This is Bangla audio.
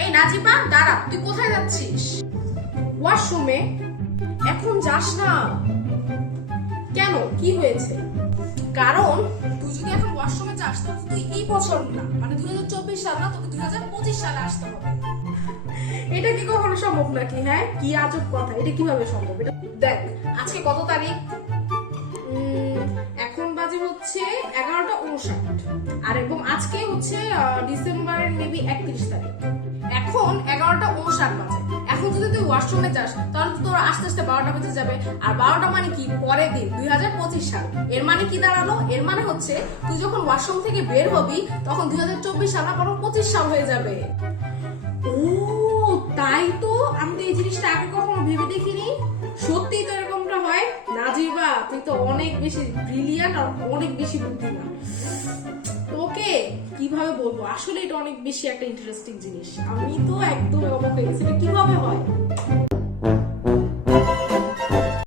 এই নাজিবা দাঁড়া, তুই কোথায় যাচ্ছিস? ওয়াশরুমে। এখন যাস না। কেন, কি হয়েছে? কারণ তুই যদি এখন ওয়াশরুমে যাস তাহলে তুই এই বছর না, মানে 2024 সাল না, তোকে 2025 সালে আসতে হবে। এটা কি কখনো সম্ভব নাকি? হ্যাঁ, কি আজব কথা, এটা কিভাবে সম্ভব? এটা দেখ, আজকে কত তারিখ? এখন বাজে হচ্ছে 11টা 59, আর এবং আজকে হচ্ছে ডিসেম্বরের মেবি 31 তারিখ। এখন 11টা 59 বাজে। এখন যদি তুই ওয়াশরুমে যাস তাহলে তো তোর আস্তে আস্তে 12টা বেজে যাবে, আর 12টা মানে কি, পরের দিন 2025 সাল। এর মানে কি দাঁড়ালো? এর মানে হচ্ছে তুই যখন ওয়াশরুম থেকে বের হবি তখন 2024 সাল না, বরং 25 সাল হয়ে যাবে। ও তাই তো, আমি তো এই জিনিসটা আগে কখনো ভেবে দেখিনি। সত্যি তো এরকমটা হয়। নাজিবা, তুই তো অনেক বেশি ব্রিলিয়ান্ট আর অনেক বেশি বুদ্ধিমান। তোকে কিভাবে বলবো, আসলে এটা অনেক বেশি একটা ইন্টারেস্টিং জিনিস। আমি তো একদম অবাক হয়ে গেছি, এটা কিভাবে হয়।